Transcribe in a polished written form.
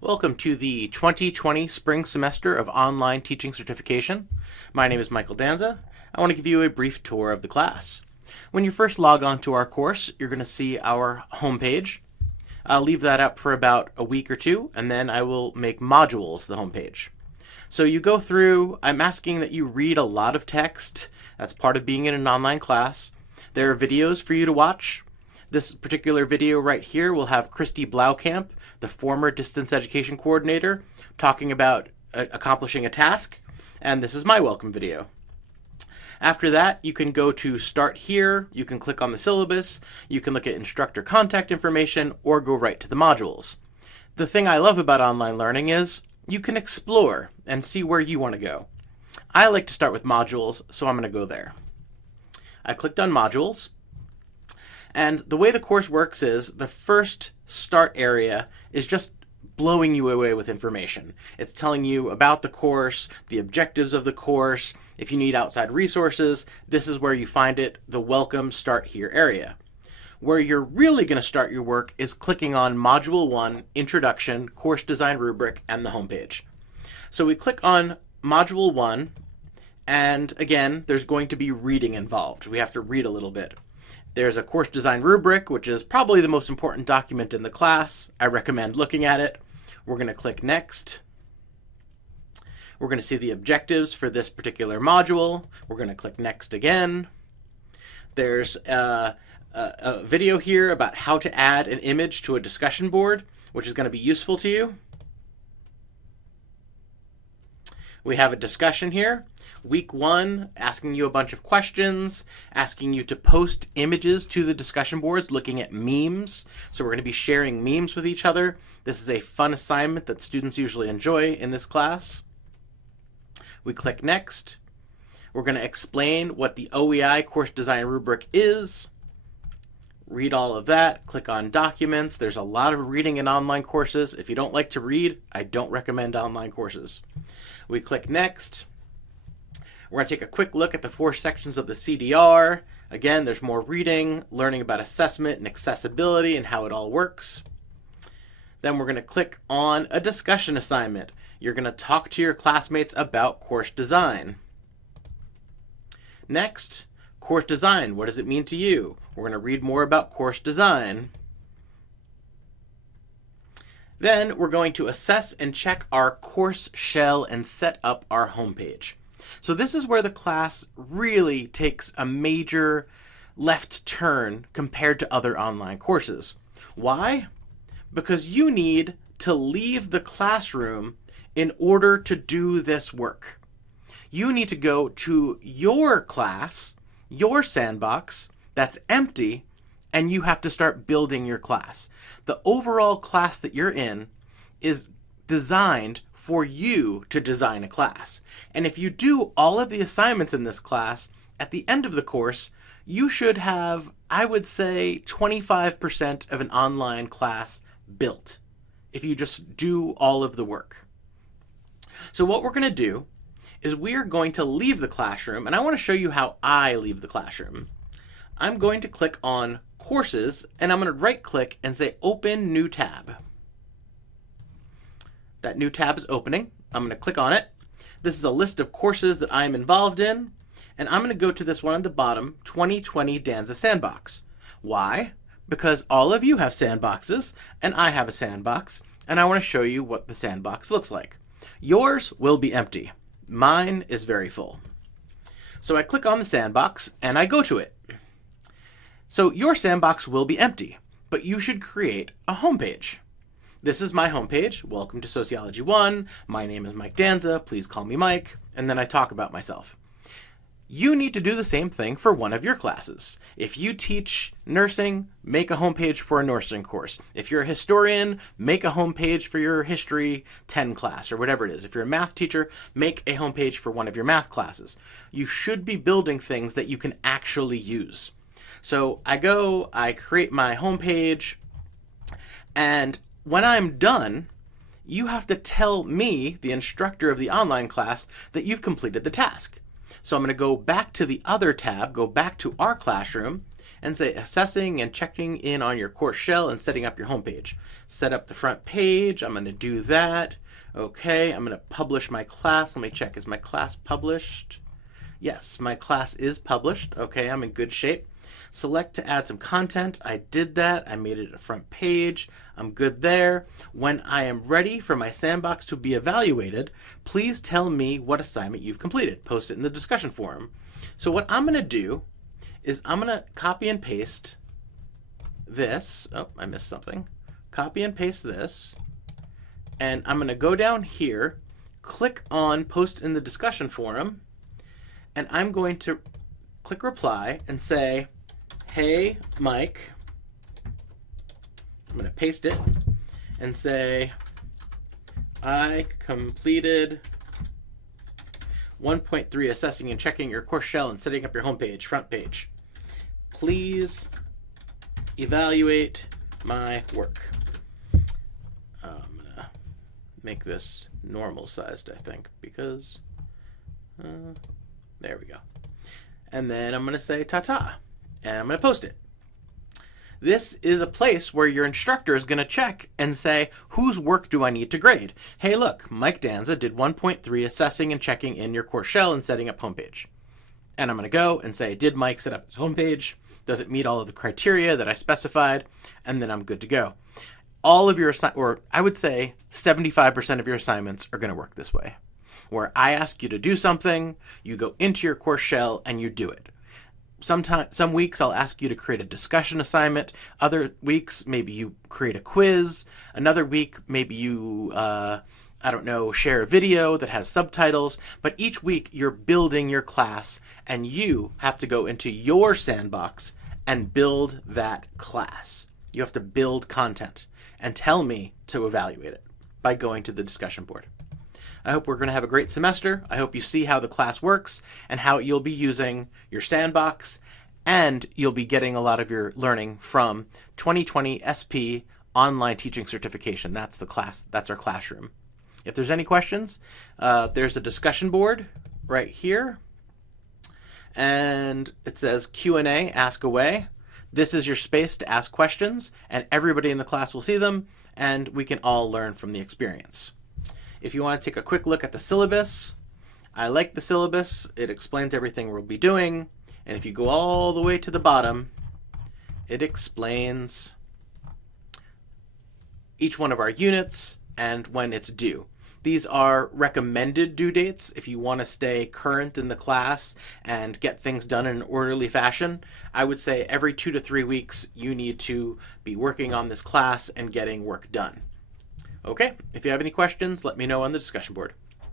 Welcome to the 2020 spring semester of online teaching certification. My name is Michael Danza. I want to give you a brief tour of the class. When you first log on to our course, you're going to see our homepage. I'll leave that up for about a week or two, and then I will make modules the homepage. So you go through, I'm asking that you read a lot of text. That's part of being in an online class. There are videos for you to watch. This particular video right here will have Christy Blaukamp, the former distance education coordinator, talking about accomplishing a task, and this is my welcome video. After that, you can go to Start Here, you can click on the syllabus, you can look at instructor contact information, or go right to the modules. The thing I love about online learning is you can explore and see where you want to go. I like to start with modules, so I'm going to go there. I clicked on modules, and the way the course works is the first start area is just blowing you away with information. It's telling you about the course, the objectives of the course. If you need outside resources, this is where you find it, the Welcome Start Here area. Where you're really going to start your work is clicking on Module 1, Introduction, Course Design Rubric, and the homepage. So we click on Module 1, and again, there's going to be reading involved. We have to read a little bit. There's a course design rubric, which is probably the most important document in the class. I recommend looking at it. We're going to click Next. We're going to see the objectives for this particular module. We're going to click Next again. There's a video here about how to add an image to a discussion board, which is going to be useful to you. We have a discussion here. Week 1, asking you a bunch of questions, asking you to post images to the discussion boards, looking at memes. So we're going to be sharing memes with each other. This is a fun assignment that students usually enjoy in this class. We click Next. We're going to explain what the OEI course design rubric is. Read all of that. Click on Documents. There's a lot of reading in online courses. If you don't like to read, I don't recommend online courses. We click Next. We're going to take a quick look at the 4 sections of the CDR. Again, there's more reading, learning about assessment and accessibility and how it all works. Then we're going to click on a discussion assignment. You're going to talk to your classmates about course design. Next, course design. What does it mean to you? We're going to read more about course design. Then we're going to assess and check our course shell and set up our homepage. So this is where the class really takes a major left turn compared to other online courses. Why? Because you need to leave the classroom in order to do this work. You need to go to your class, your sandbox, that's empty, and you have to start building your class. The overall class that you're in is designed for you to design a class. And if you do all of the assignments in this class, at the end of the course, you should have, I would say, 25% of an online class built, if you just do all of the work. So what we're going to do is we are going to leave the classroom, and I want to show you how I leave the classroom. I'm going to click on Courses, and I'm going to right-click and say Open New Tab. That new tab is opening. I'm going to click on it. This is a list of courses that I'm involved in, and I'm going to go to this one at the bottom, 2020 Danza Sandbox. Why? Because all of you have sandboxes, and I have a sandbox, and I want to show you what the sandbox looks like. Yours will be empty. Mine is very full. So I click on the sandbox, and I go to it. So your sandbox will be empty, but you should create a homepage. This is my homepage. Welcome to Sociology 1. My name is Mike Danza. Please call me Mike. And then I talk about myself. You need to do the same thing for one of your classes. If you teach nursing, make a homepage for a nursing course. If you're a historian, make a homepage for your History 10 class or whatever it is. If you're a math teacher, make a homepage for one of your math classes. You should be building things that you can actually use. So I create my homepage, and when I'm done, you have to tell me, the instructor of the online class, that you've completed the task. So I'm going to go back to the other tab, go back to our classroom, and say assessing and checking in on your course shell and setting up your homepage. Set up the front page. I'm going to do that. Okay, I'm going to publish my class. Let me check. Is my class published? Yes, my class is published. Okay, I'm in good shape. Select to add some content. I did that. I made it a front page. I'm good there. When I am ready for my Sandbox to be evaluated, please tell me what assignment you've completed. Post it in the discussion forum. So what I'm going to do is I'm going to copy and paste this. Oh, I missed something. Copy and paste this. And I'm going to go down here, click on post in the discussion forum, and I'm going to click reply and say, hey, Mike. I'm going to paste it and say, I completed 1.3 assessing and checking your course shell and setting up your homepage, front page. Please evaluate my work. I'm going to make this normal sized, I think, because there we go. And then I'm going to say ta-ta, and I'm going to post it. This is a place where your instructor is going to check and say, whose work do I need to grade? Hey, look, Mike Danza did 1.3 assessing and checking in your course shell and setting up homepage. And I'm going to go and say, did Mike set up his homepage? Does it meet all of the criteria that I specified? And then I'm good to go. All of your, or I would say 75% of your assignments are going to work this way, where I ask you to do something, you go into your course shell and you do it. Some weeks I'll ask you to create a discussion assignment. Other weeks, maybe you create a quiz. Another week, maybe you, share a video that has subtitles. But each week you're building your class, and you have to go into your Sandbox and build that class. You have to build content and tell me to evaluate it by going to the discussion board. I hope we're going to have a great semester. I hope you see how the class works and how you'll be using your Sandbox, and you'll be getting a lot of your learning from 2020 SP Online Teaching Certification. That's the class. That's our classroom. If there's any questions, there's a discussion board right here, and it says Q&A, ask away. This is your space to ask questions, and everybody in the class will see them, and we can all learn from the experience. If you want to take a quick look at the syllabus, I like the syllabus. It explains everything we'll be doing. And if you go all the way to the bottom, it explains each one of our units and when it's due. These are recommended due dates if you want to stay current in the class and get things done in an orderly fashion. I would say every 2 to 3 weeks you need to be working on this class and getting work done. Okay, if you have any questions, let me know on the discussion board.